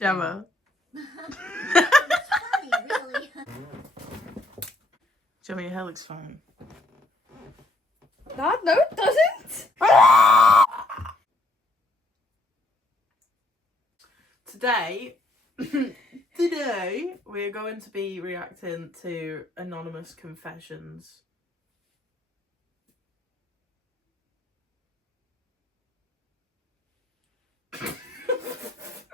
Jemmaa. Really. Jemmaa, your hair looks fine. That? No, it doesn't. Today, we're going to be reacting to anonymous confessions.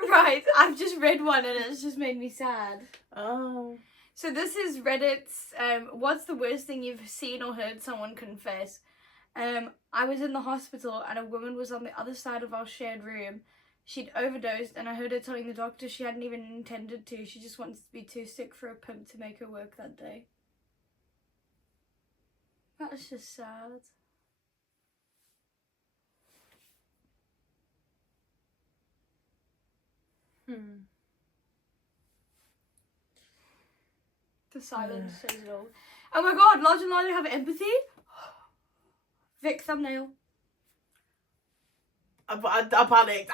Right, I've just read one and it's just made me sad. Oh. So this is Reddit's, what's the worst thing you've seen or heard someone confess? I was in the hospital and a woman was on the other side of our shared room. She'd overdosed and I heard her telling the doctor she hadn't even intended to. She just wanted to be too sick for a pimp to make her work that day. That was just sad. The silence says it all. Oh my god, Largeandlarger have empathy? Vic thumbnail. I panicked.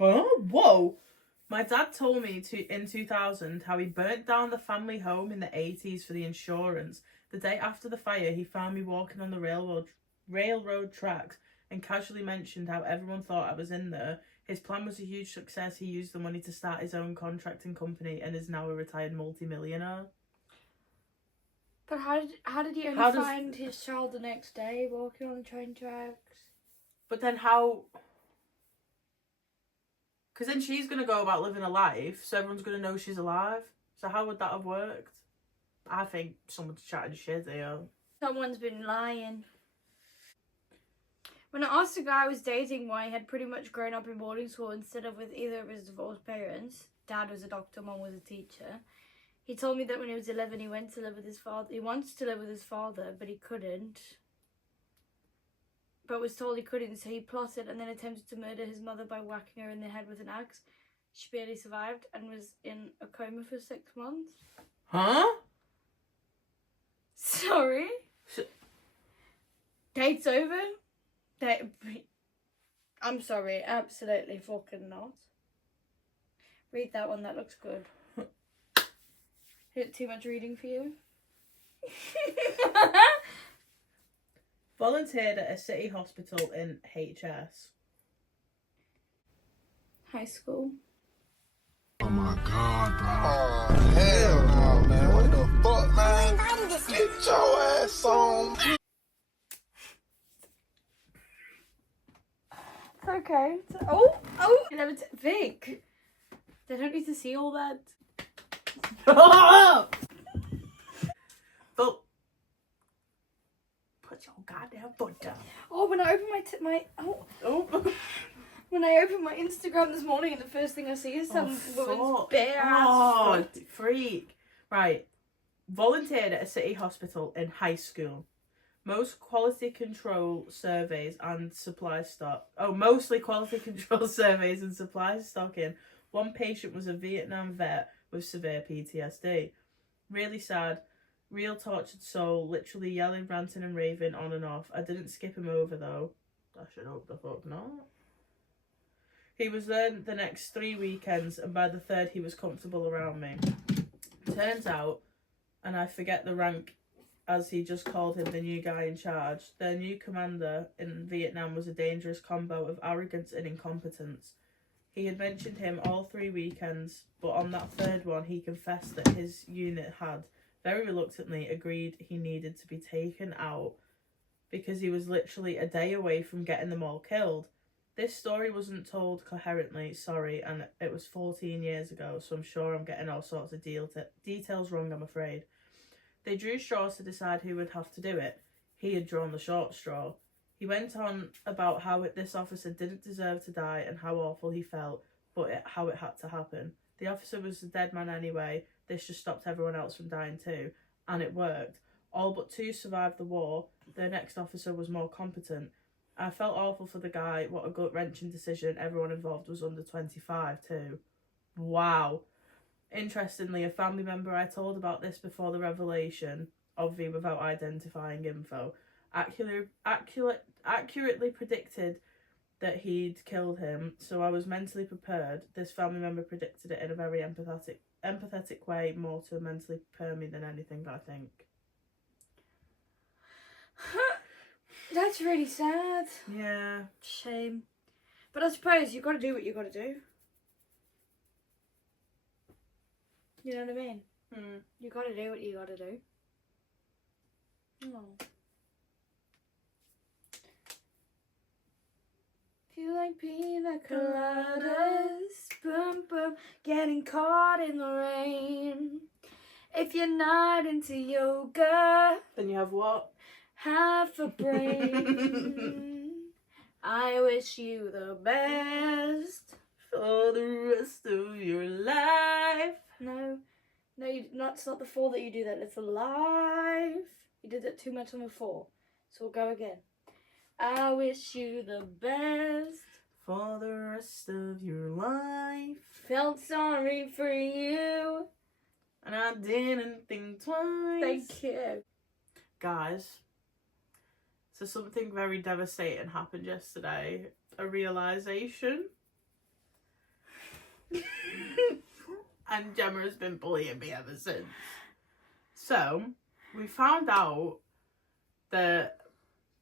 Oh, whoa. My dad told me in 2000 how he burnt down the family home in the 80s for the insurance. The day after the fire, he found me walking on the railroad tracks and casually mentioned how everyone thought I was in there. His plan was a huge success. He used the money to start his own contracting company and is now a retired multi-millionaire. But how did he only find his child the next day walking on the train tracks? But then how... Because then she's going to go about living a life, so everyone's going to know she's alive. So how would that have worked? I think someone's chatting shit here. Someone's been lying. When I asked a guy I was dating why he had pretty much grown up in boarding school instead of with either of his divorced parents, dad was a doctor, mom was a teacher, he told me that when he was 11 he went to live with his father. He wanted to live with his father, but he couldn't. But was told he couldn't, so he plotted and then attempted to murder his mother by whacking her in the head with an axe. She barely survived and was in a coma for 6 months. Huh? Sorry? Date's over? I'm sorry, absolutely fucking not. Read that one, that looks good. Is it too much reading for you? Volunteered at a city hospital in HS. High school. Oh my god, bro. Oh, hell no, man. What the fuck, man? Get your ass on. It's okay. Vic. They don't need to see all that. But put your goddamn foot down. Oh, when I open when I opened my Instagram this morning and the first thing I see is some woman's bare ass foot. Freak. Right. Volunteered at a city hospital in high school. Most quality control surveys and supply stock. Oh, mostly quality control surveys and supply stocking. One patient was a Vietnam vet with severe PTSD. Really sad. Real tortured soul. Literally yelling, ranting and raving on and off. I didn't skip him over though. I should hope the fuck not. He was there the next 3 weekends and by the third he was comfortable around me. Turns out, and I forget the rank as he just called him the new guy in charge, their new commander in Vietnam was a dangerous combo of arrogance and incompetence. He had mentioned him all 3 weekends, but on that third one he confessed that his unit had, very reluctantly, agreed he needed to be taken out because he was literally a day away from getting them all killed. This story wasn't told coherently, sorry, and it was 14 years ago, so I'm sure I'm getting all sorts of details wrong, I'm afraid. They drew straws to decide who would have to do it. He had drawn the short straw. He went on about how this officer didn't deserve to die and how awful he felt, but how it had to happen. The officer was a dead man anyway. This just stopped everyone else from dying too. And it worked. All but 2 survived the war. Their next officer was more competent. I felt awful for the guy. What a gut-wrenching decision. Everyone involved was under 25 too. Wow. Interestingly, a family member I told about this before the revelation obvi without identifying info. Accurately predicted that he'd killed him, so I was mentally prepared. This family member predicted it in a very empathetic way, more to mentally prepare me than anything, I think. That's really sad. Yeah. Shame. But I suppose you've got to do what you've got to do. You know what I mean? You got to do what you got to do. Oh. Feel like pina coladas, boom boom, getting caught in the rain. If you're not into yoga, Then you have what? half a brain. I wish you the best for the rest of your life. No, it's not the 4 that you do that. It's the life. You did that too much on the 4, so we'll go again. I wish you the best for the rest of your life. Felt sorry for you, and I didn't think twice. Thank you. Guys, so something very devastating happened yesterday. A realisation. And Jemma has been bullying me ever since. So, we found out that...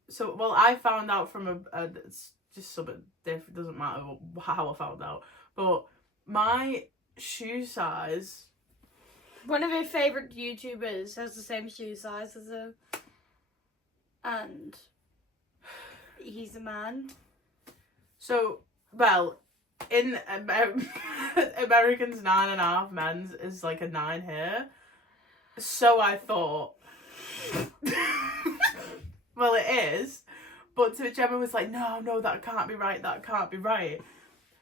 I found out from it's just something different, doesn't matter how I found out. But my shoe size... One of your favourite YouTubers has the same shoe size as her. And he's a man. So, well, in Americans 9.5 men's is like a 9 here. So I thought... Well, it is, but Jemma was like, no, that can't be right.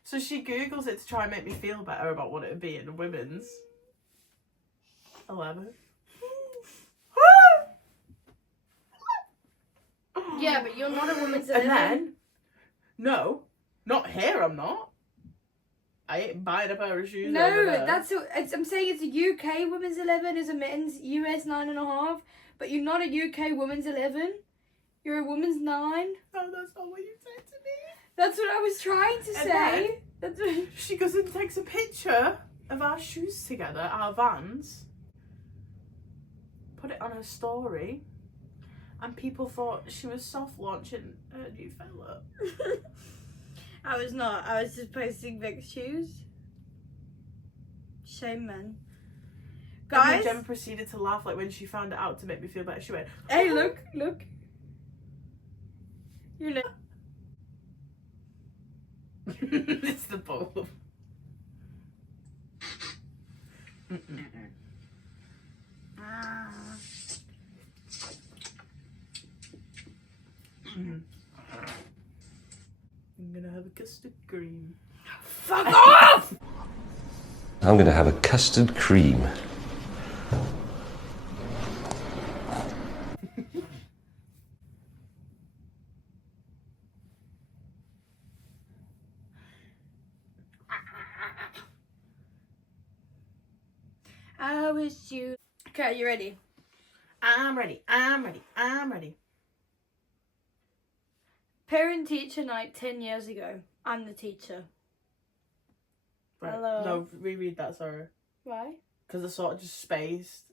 So she Googles it to try and make me feel better about what it would be in a women's. 11. Yeah, but you're not a woman's 11. And then, no, not here I'm not. I ain't buying a pair of shoes. No, over there. I'm saying it's a UK women's 11, is a men's US 9.5, but you're not a UK women's 11. You're a woman's 9. No, that's not what you said to me. That's what I was trying to say. That's what... She goes and takes a picture of our shoes together, our Vans, put it on her story, and people thought she was soft launching her new fella. I was not. I was just posting Vic's shoes. Shame, man. Guys, And then Jemma proceeded to laugh like when she found it out to make me feel better. She went, "Hey, look. You know." It's the both. I'm gonna have a custard cream. Fuck off! I'm gonna have a custard cream. I wish you... Okay, you ready? I'm ready. Parent-teacher night 10 years ago. I'm the teacher. Right. Hello. No, reread that, sorry. Why? Because I sort of just spaced.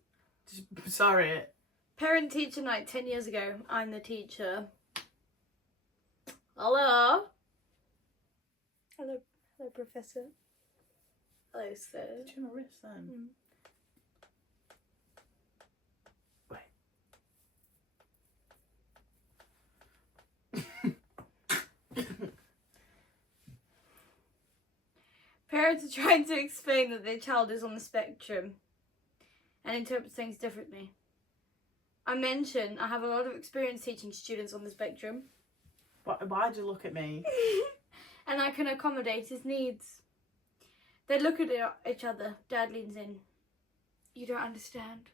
Sorry. Parent-teacher night 10 years ago. I'm the teacher. Hello. Hello, Professor. Hello, sir. Did you have a wrist then? Parents are trying to explain that their child is on the spectrum and interprets things differently. I mention I have a lot of experience teaching students on the spectrum. Why'd you look at me? And I can accommodate his needs. They look at each other. Dad leans in. You don't understand.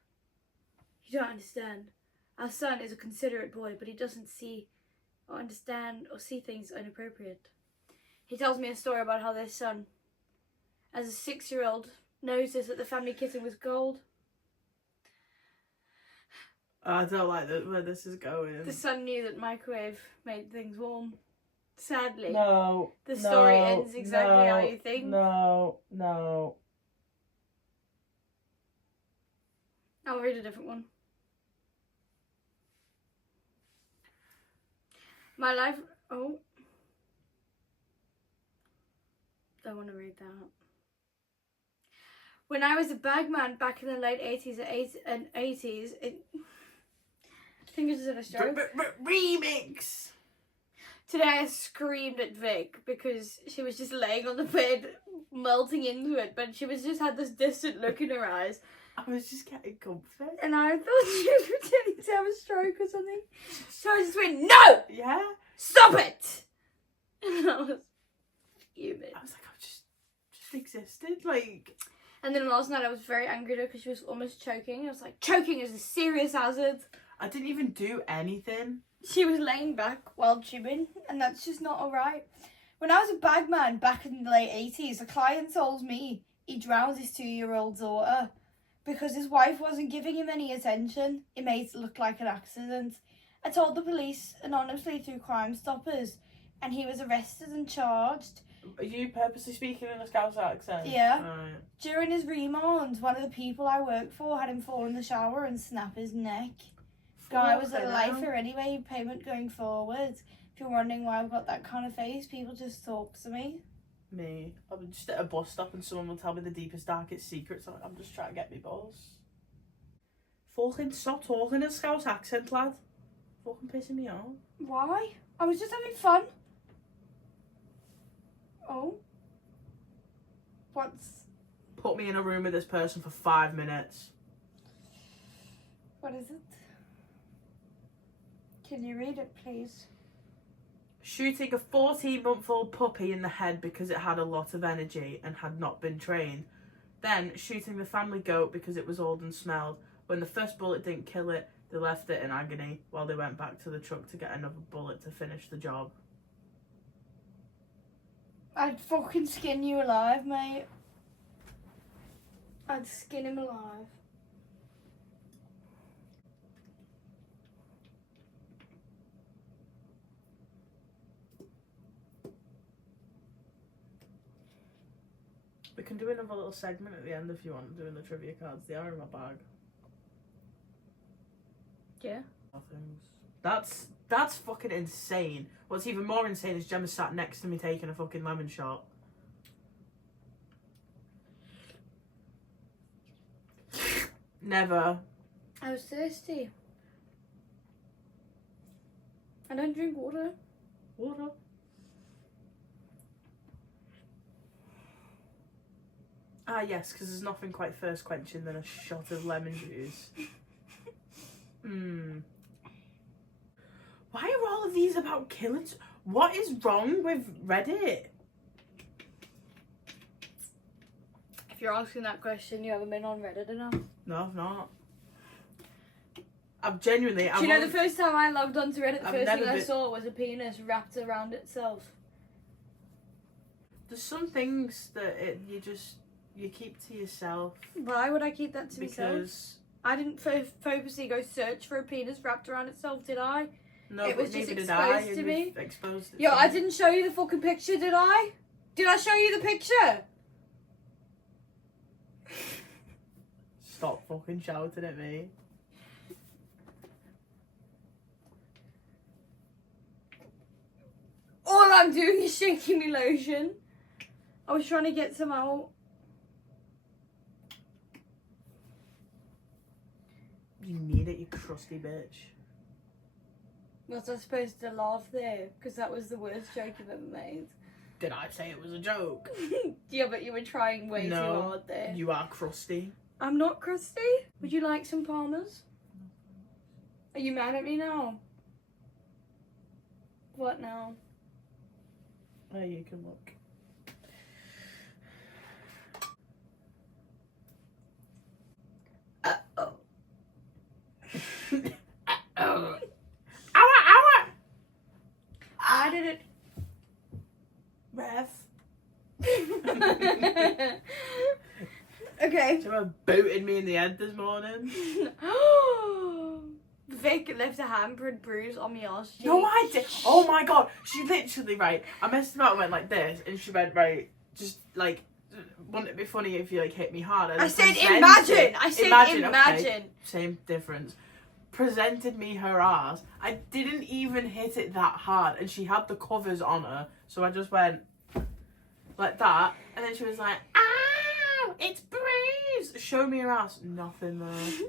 You don't understand. Our son is a considerate boy, but he doesn't see or understand or see things inappropriate. He tells me a story about how their son, as a 6-year-old, noticed that the family kitten was gold. I don't like where this is going. The son knew that microwave made things warm. Sadly. No. The story ends exactly how you think. No. I'll read a different one. My life... Oh. Don't want to read that. When I was a bagman back in the late 80s and 80s... I think it's in a stroke. Remix! Today I screamed at Vic because she was just laying on the bed, melting into it, but she was just had this distant look in her eyes. I was just getting comfort. And I thought she was pretending to have a stroke or something. So I just went, no! Yeah? Stop it! And I was fuming. I was like, I've just existed. Like... And then last night I was very angry at her because she was almost choking. I was like, choking is a serious hazard. I didn't even do anything. She was laying back while chewing, and that's just not alright. When I was a bagman back in the late 80s, a client told me he drowned his 2-year-old daughter because his wife wasn't giving him any attention. It made it look like an accident. I told the police anonymously through Crime Stoppers, and he was arrested and charged. Are you purposely speaking in a Scouse accent? Yeah. Right. During his remand, one of the people I work for had him fall in the shower and snap his neck. Guy was a lifer anyway, payment going forward. If you're wondering why I've got that kind of face, people just talk to me. Me. I'm just at a bus stop and someone will tell me the deepest, darkest secrets. I'm just trying to get me balls. Fucking stop talking in a Scouse accent, lad. Fucking pissing me off. Why? I was just having fun. Oh. What's... Put me in a room with this person for 5 minutes. What is it? Can you read it, please? Shooting a 14-month-old puppy in the head because it had a lot of energy and had not been trained. Then shooting the family goat because it was old and smelled. When the first bullet didn't kill it, they left it in agony while they went back to the truck to get another bullet to finish the job. I'd fucking skin you alive, mate. I'd skin him alive. We can do another little segment at the end if you want, doing the trivia cards. They are in my bag. Yeah. That's fucking insane. What's even more insane is Gemma sat next to me taking a fucking lemon shot. Never. I was thirsty. I don't drink water. Water? Ah, yes, because there's nothing quite thirst quenching than a shot of lemon juice. Why are all of these about killing? What is wrong with Reddit? If you're asking that question, you haven't been on Reddit enough. No, I've not. I've genuinely... Do you know the first time I logged onto Reddit, the I've first thing never I been- saw was a penis wrapped around itself. There's some things that you keep to yourself. Why would I keep that to myself? Because... I didn't purposely go search for a penis wrapped around itself, did I? No, It but was just neither did exposed I, to and me. you've exposed it Yo, to I me. didn't show you the fucking picture, did I? Did I show you the picture? Stop fucking shouting at me. All I'm doing is shaking me lotion. I was trying to get some out. You need it, you crusty bitch. Was I supposed to laugh there? Because that was the worst joke I've ever made. Did I say it was a joke? Yeah, but you were trying way too hard there. You are crusty. I'm not crusty. Would you like some Palmers? Are you mad at me now? What now? Oh, you can look. Uh-oh. Uh-oh. Ow! I did it. Ref. Okay. Someone booted me in the head this morning. Vic left a handprint bruise on my arse cheek. No, I did. Oh my god. She literally, right, I messed about and went like this, and she went, right, just like, wouldn't it be funny if you like hit me hard? And I said presented- imagine. I said imagine. imagine. Okay, same difference. Presented me her ass. I didn't even hit it that hard, and she had the covers on her, so I just went like that, and then she was like, "Ow, it's bruised." Show me her ass. Nothing there.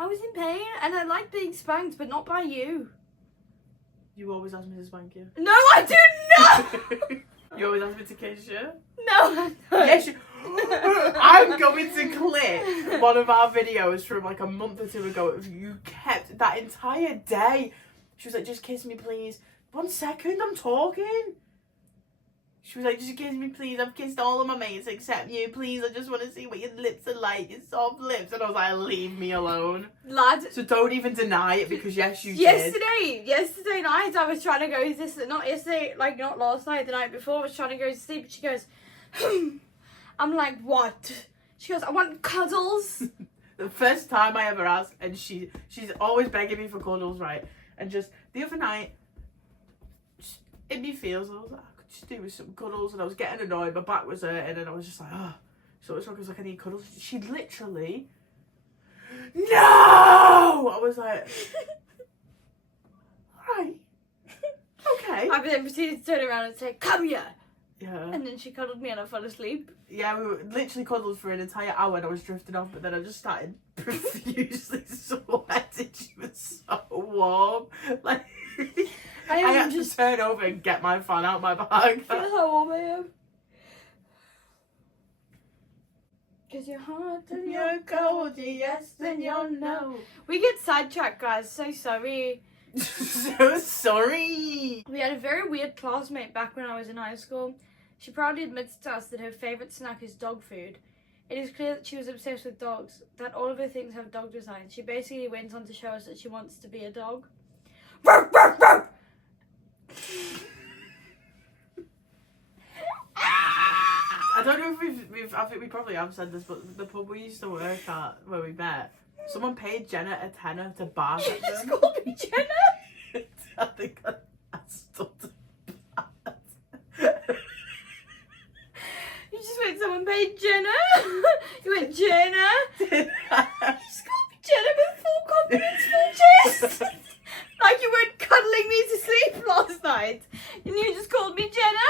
I was in pain, and I like being spanked, but not by you. You always ask me to spank you. No, I do not. You always ask me to kiss you. No, I don't. Yes, you. I'm going to clip one of our videos from like a month or two ago. You kept that entire day. She was like, "Just kiss me, please." 1 second, I'm talking. She was like, "Just kiss me, please. I've kissed all of my mates except you. Please, I just want to see what your lips are like, your soft lips." And I was like, "Leave me alone." Lad. So don't even deny it, because yes, you did. Yesterday night I was trying to go to sleep. Not yesterday, like not last night, the night before I was trying to go to sleep. She goes, I'm like, "What?" She goes, "I want cuddles." The first time I ever asked, and she's always begging me for cuddles, right? And just the other night, in me feels, I was like, I could just do with some cuddles, and I was getting annoyed. My back was hurting, and I was just like, "Oh." So what's wrong? I was like, "I need cuddles." She literally, no. I was like, right, okay. I then proceeded to turn around and say, "Come here." Yeah. And then she cuddled me and I fell asleep. Yeah, we were literally cuddled for an entire hour, and I was drifting off, but then I just started profusely sweating. She was so warm. Like, I had to turn over and get my fan out my bag. Feel how warm I am. Cause you're hot and you're cold, yes, then you'll know. We get sidetracked, guys, so sorry. So sorry. We had a very weird classmate back when I was in high school. She proudly admits to us that her favourite snack is dog food. It is clear that she was obsessed with dogs, that all of her things have dog designs. She basically went on to show us that she wants to be a dog. I don't know if I think we probably have said this, but the pub we used to work at, where we met, someone paid Jenna a tenner to bark You at just them. called me Jenna? I think I stood You just went, someone paid Jenna? You went, Jenna? You just called me Jenna with full confidence, full chest. Like you weren't cuddling me to sleep last night. And you just called me Jenna?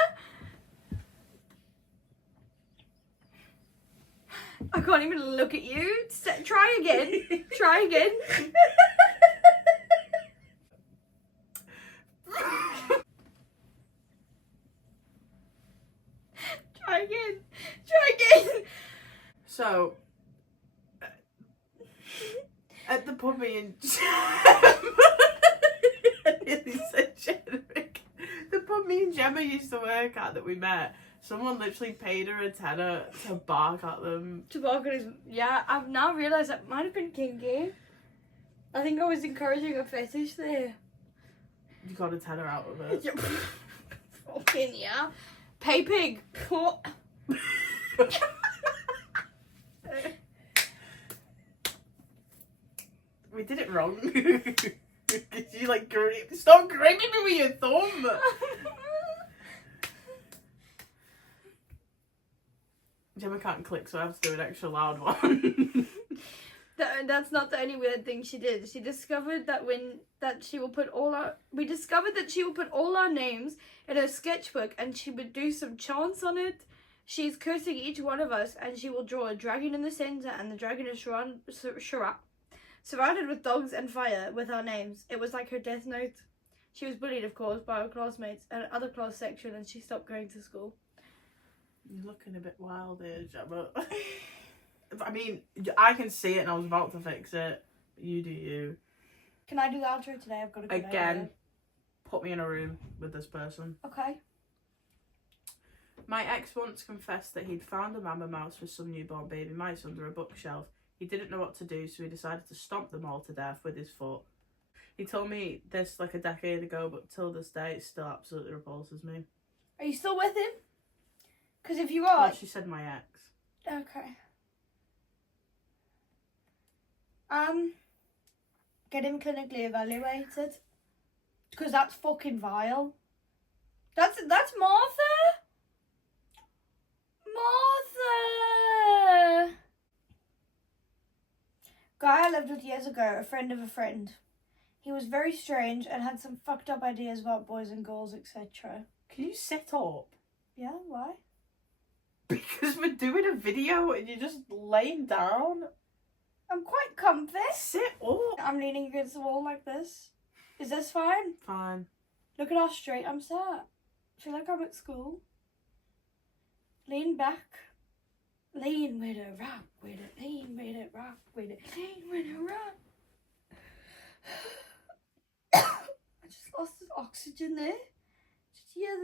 I can't even look at you. Try again. Try again. Try again. Try again. So, at the pub me and I nearly said generic. The pub me and Gemma used to work at that we met, someone literally paid her a tenner to bark at them. To bark at his... Yeah, I've now realised that might have been kinky. I think I was encouraging a fetish there. You got a tenner out of it. Fucking yeah. Pay pig. We did it wrong. You like stop gripping me with your thumb. Gemma can't click, so I have to do an extra loud one. That's not the only weird thing she did. She discovered that she will put all our names in her sketchbook, and she would do some chants on it. She's cursing each one of us, and she will draw a dragon in the center, and the dragon is surrounded with dogs and fire with our names. It was like her death note. She was bullied, of course, by her classmates and other class section, and she stopped going to school. You're looking a bit wild here, Gemma. I mean, I can see it and I was about to fix it. You do you. Can I do the outro today? I've got a good Again, idea. put me in a room with this person. Okay. My ex once confessed that he'd found a mama mouse for some newborn baby mice under a bookshelf. He didn't know what to do, so he decided to stomp them all to death with his foot. He told me this like a decade ago, but till this day it still absolutely repulses me. Are you still with him? Because if you are... Well, she said my ex. Okay. Get him clinically evaluated. Because that's fucking vile. That's Martha. Martha. Guy I lived with years ago, a friend of a friend. He was very strange and had some fucked up ideas about boys and girls, etc. Can you sit up? Yeah, why? Because we're doing a video and you're just laying down. I'm quite comfy. Sit up. I'm leaning against the wall like this. Is this fine? Fine. Look at how straight I'm sat. I feel like I'm at school. Lean back. Lean with it, rock with it, lean with it, rock with it, lean with it, rock. I just lost the oxygen there. Did you hear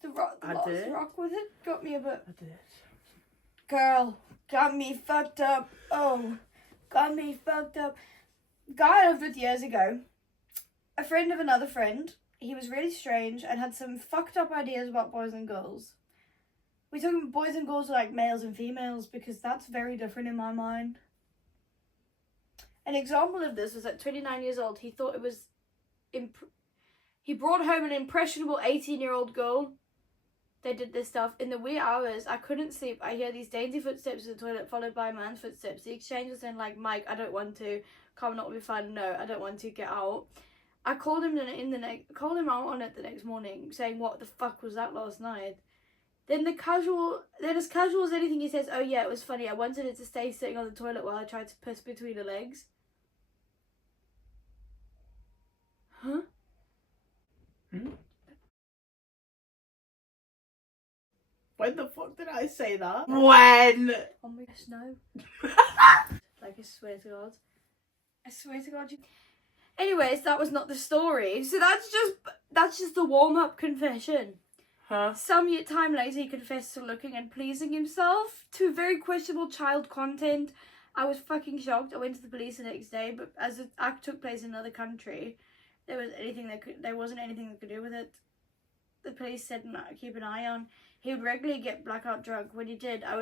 the rock with it? Got me a bit. I did. Girl, got me fucked up. Oh, got me fucked up. Guy I lived with years ago. A friend of another friend. He was really strange and had some fucked up ideas about boys and girls. We're talking boys and girls are like males and females because that's very different in my mind. An example of this was at 29 years old. He thought it was... he brought home an impressionable 18-year-old girl. They did this stuff. In the wee hours, I couldn't sleep. I hear these dainty footsteps in the toilet followed by a man's footsteps. The exchange was then like, Mike, I don't want to. Come not be fun. No, I don't want to. Get out. I called him called him out on it the next morning, saying, what the fuck was that last night? Then as casual as anything, he says, oh yeah, it was funny. I wanted it to stay sitting on the toilet while I tried to piss between her legs. Huh? Hmm? When the fuck did I say that? When? Oh my gosh, no. Like, I swear to God. I swear to God. Anyways, that was not the story. So that's just the warm-up confession. Huh? Some time later, he confessed to looking and pleasing himself to very questionable child content. I was fucking shocked. I went to the police the next day, but as the act took place in another country, there wasn't anything that could do with it. The police said keep an eye on. He would regularly get blackout drunk. When he did, I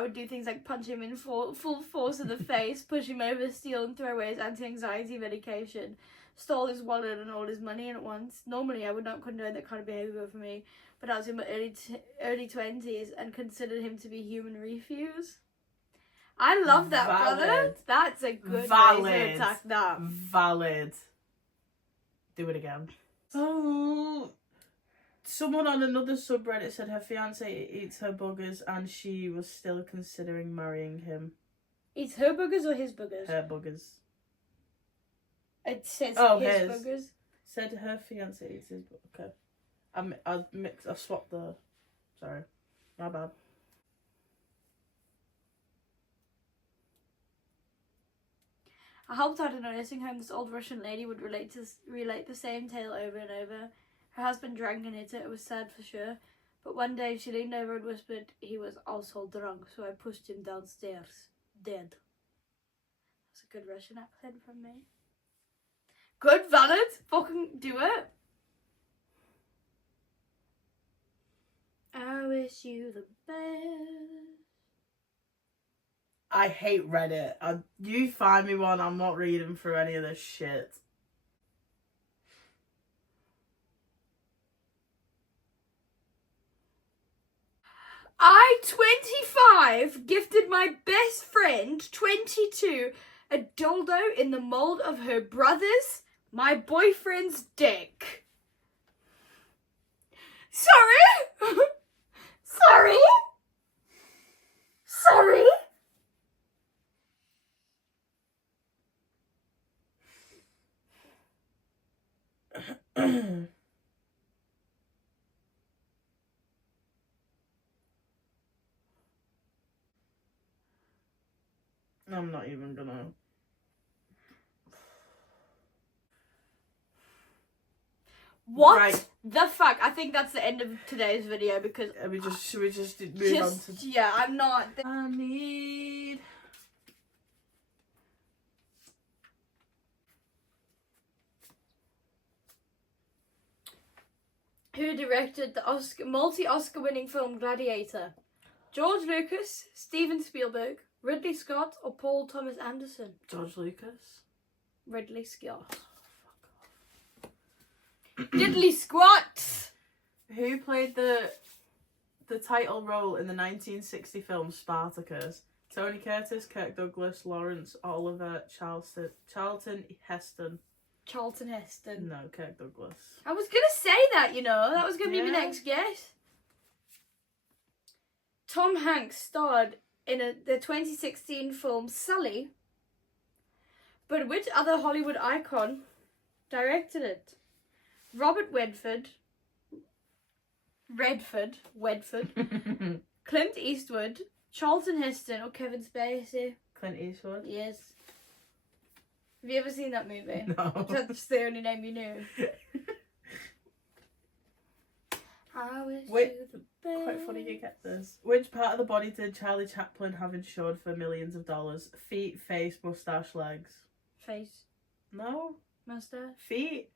would do things like punch him in full force in the face, push him over, steal and throw away his anti-anxiety medication, stole his wallet and all his money at once. Normally, I would not condone that kind of behaviour for me, but I was in my early 20s and considered him to be human refuse. I love that, brother. That's a good way to attack that. Valid. Do it again. Oh, someone on another subreddit said her fiance eats her boogers and she was still considering marrying him. Eats her boogers or his boogers? Her boogers. It says his boogers. Said her fiance eats his boogers. Okay. I swapped the... Sorry. My bad. I helped out in a nursing home. This old Russian lady would relate the same tale over and over. Her husband drank and ate it. It was sad for sure. But one day she leaned over and whispered he was also drunk, so I pushed him downstairs. Dead. That's a good Russian accent from me. Good, valid. Fucking do it. I wish you the best. I hate Reddit. You find me one, I'm not reading through any of this shit. I, 25, gifted my best friend, 22, a dildo in the mold of her brother's, my boyfriend's dick. Sorry? Sorry? Sorry? I'm not even gonna... What right. the fuck? I think that's the end of today's video because... Should we just move on to... Yeah, I'm not... I need... Who directed the multi-Oscar winning film Gladiator? George Lucas, Steven Spielberg, Ridley Scott, or Paul Thomas Anderson? George Lucas. Ridley Scott. Diddly squat! Who played the title role in the 1960 film Spartacus? Tony Curtis, Kirk Douglas, Lawrence Oliver, Charlton Heston. Charlton Heston. No, Kirk Douglas. I was gonna say that, you know. That was gonna be my Yeah. next guess. Tom Hanks starred in the 2016 film Sully. But which other Hollywood icon directed it? Robert Redford, Clint Eastwood, Charlton Heston, or Kevin Spacey? Clint Eastwood. Yes. Have you ever seen that movie? No. That's the only name you knew. I wish Wait, you the quite funny you get this. Which part of the body did Charlie Chaplin have insured for millions of dollars? Feet, face, mustache, legs. Face, No? mustache. Feet?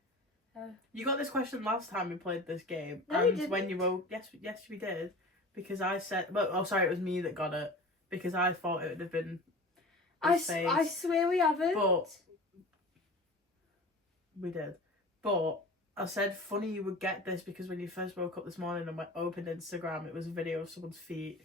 Oh. You got this question last time we played this game. No, we and when didn't. you wrote, yes, we did. Because I said, sorry, it was me that got it. Because I thought it would have been his face. I swear we haven't. But we did. But I said, funny you would get this because when you first woke up this morning and opened Instagram, it was a video of someone's feet.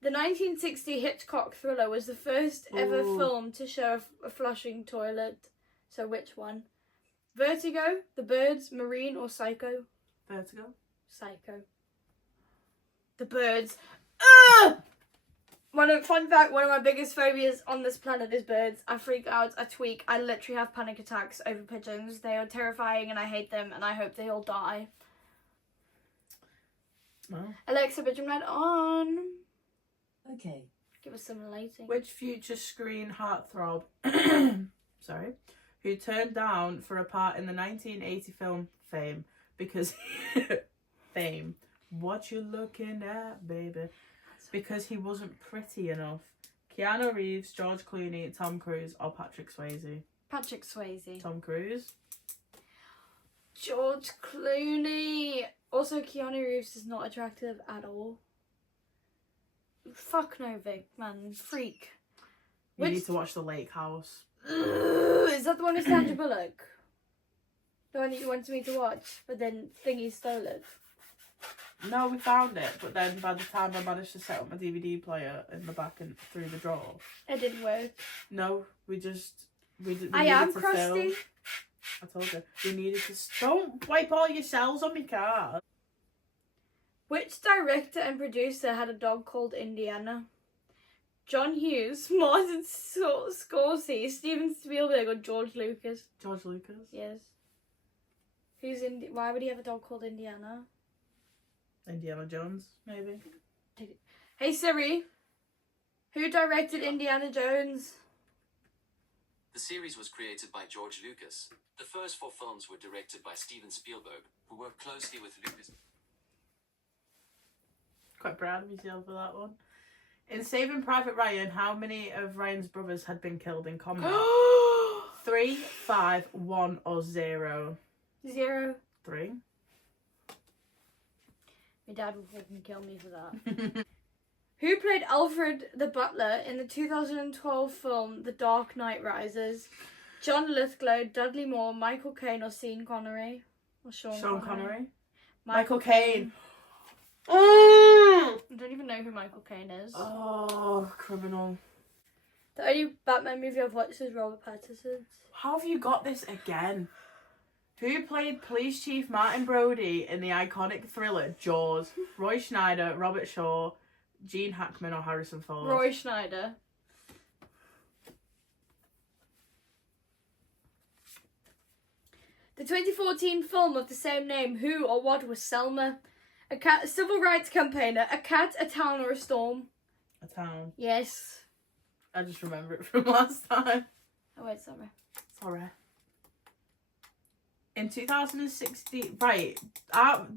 The 1960 Hitchcock thriller was the first ever Ooh. film to show a flushing toilet. So which one? Vertigo, The Birds, Marine, or Psycho? Vertigo? Psycho. The Birds. Ugh! Fun fact, one of my biggest phobias on this planet is birds. I freak out, I tweak, I literally have panic attacks over pigeons. They are terrifying and I hate them and I hope they all die. Well. Alexa, bedroom light on. Okay. Give us some lighting. Which future screen heartthrob, sorry, who turned down for a part in the 1980 film Fame because Fame, what you looking at, baby? Because he wasn't pretty enough. Keanu Reeves, George Clooney, Tom Cruise, or Patrick Swayze? Patrick Swayze. Tom Cruise. George Clooney. Also, Keanu Reeves is not attractive at all. Fuck no, Vic, man. Freak. You need to watch The Lake House. Is that the one with Sandra Bullock? The one that you wanted me to watch, but then Thingy stole it. No, we found it, but then by the time I managed to set up my DVD player in the back and through the drawer, It didn't work. no, we I needed am to crusty. film. I told you, we needed to. Don't wipe all your cells on my car. Which director and producer had a dog called Indiana? John Hughes, Martin Scorsese, Steven Spielberg, or George Lucas? George Lucas. Yes. Why would he have a dog called Indiana? Indiana Jones, maybe. Hey Siri, who directed Indiana Jones? The series was created by George Lucas. The first 4 films were directed by Steven Spielberg, who worked closely with Lucas. Quite proud of myself for that one. In Saving Private Ryan, how many of Ryan's brothers had been killed in combat? 3, 5, 1, or 0? 0. 3. My dad would fucking kill me for that. Who played Alfred the Butler in the 2012 film The Dark Knight Rises? John Lithgow, Dudley Moore, Michael Caine, or Sean Connery? Or Sean Connery. Michael Caine. I don't even know who Michael Caine is. Oh, criminal. The only Batman movie I've watched is Robert Pattinson's. How have you got this again? Who played Police Chief Martin Brody in the iconic thriller Jaws? Roy Schneider, Robert Shaw, Gene Hackman, or Harrison Ford? Roy Schneider. The 2014 film of the same name, who or what was Selma? A civil rights campaigner, a cat, a town, or a storm? A town. Yes. I just remember it from last time. Oh wait, sorry. Sorry. In 2016, right,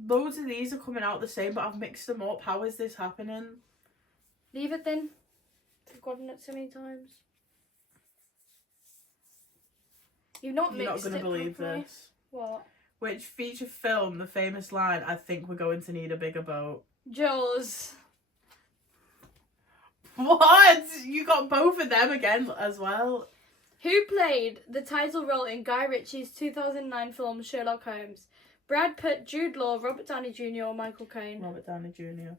loads of these are coming out the same, but I've mixed them up. How is this happening? Leave it then. I've gotten it so many times. You've not You're not mixed going to it believe properly. this. What? Which feature film, the famous line, I think we're going to need a bigger boat? Jaws. What? You got both of them again as well. Who played the title role in Guy Ritchie's 2009 film Sherlock Holmes? Brad Pitt, Jude Law, Robert Downey Jr. or Michael Caine? Robert Downey Jr.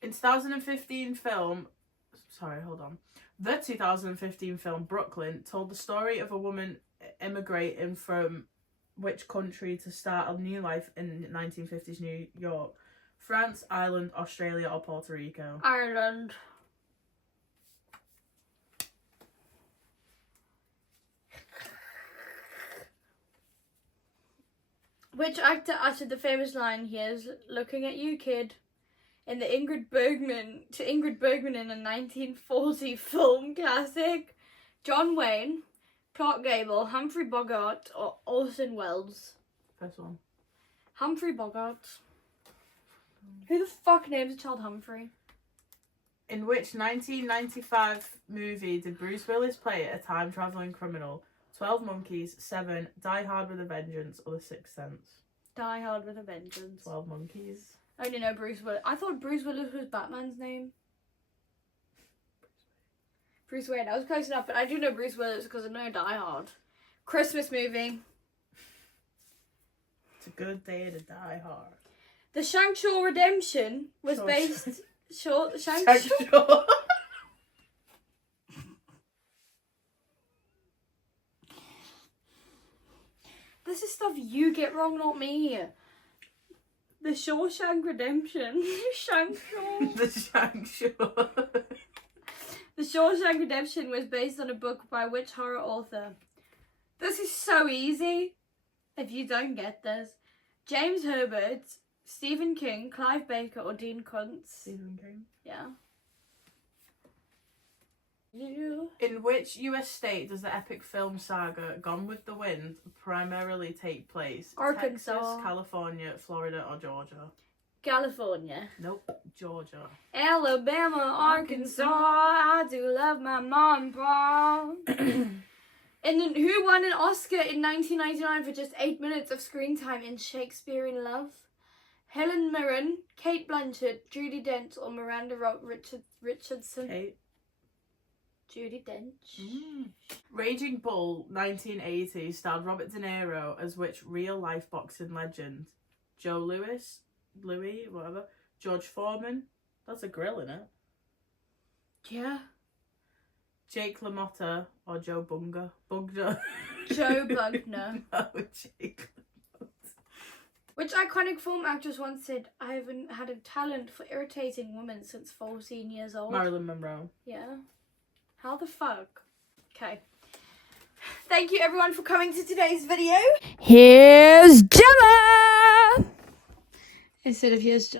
In 2015 film, sorry, hold on. The 2015 film Brooklyn told the story of a woman immigrating from which country to start a new life in 1950s New York? France, Ireland, Australia or Puerto Rico? Ireland. Which actor uttered the famous line, "Here's looking at you, kid," in the Ingrid Bergman in a 1940 film classic? John Wayne, Clark Gable, Humphrey Bogart or Orson Welles? First one. Humphrey Bogart. Who the fuck names a child Humphrey? In which 1995 movie did Bruce Willis play a time-travelling criminal? 12 Monkeys, 7, Die Hard with a Vengeance, or The Sixth Sense? Die Hard with a Vengeance. 12 Monkeys. I only know Bruce Willis. I thought Bruce Willis was Batman's name. Bruce Wayne. I was close enough, but I do know Bruce Willis because I know Die Hard. Christmas movie. It's a good day to die hard. The Shankshaw Redemption was Sure. based... Shanshaw? Sure. This is stuff you get wrong, not me. The Shawshank Redemption. Shankshaw. The Shankshaw. The Shawshank Redemption was based on a book by which horror author? This is so easy. If you don't get this. James Herbert, Stephen King, Clive Baker or Dean Koontz? Stephen King. Yeah. You. In which US state does the epic film saga Gone with the Wind primarily take place? Arkansas. Texas, California, Florida or Georgia? California. Nope, Georgia. Alabama, Arkansas. I do love my mom and pop. And then who won an Oscar in 1999 for just 8 minutes of screen time in Shakespeare in Love? Helen Mirren, Kate Blanchett, Judi Dench or Miranda Richardson? Kate. Judi Dench. Raging Bull 1980 starred Robert De Niro as which real-life boxing legend? Joe Louis, whatever. George Foreman. That's a grill, innit? Yeah. Jake LaMotta or Joe Bugner? Joe Bugner. No, Jake. Which iconic film actress once said, "I haven't had a talent for irritating women since 14 years old"? Marilyn Monroe. Yeah. How the fuck? Okay. Thank you everyone for coming to today's video. Here's Jemma! Instead of here's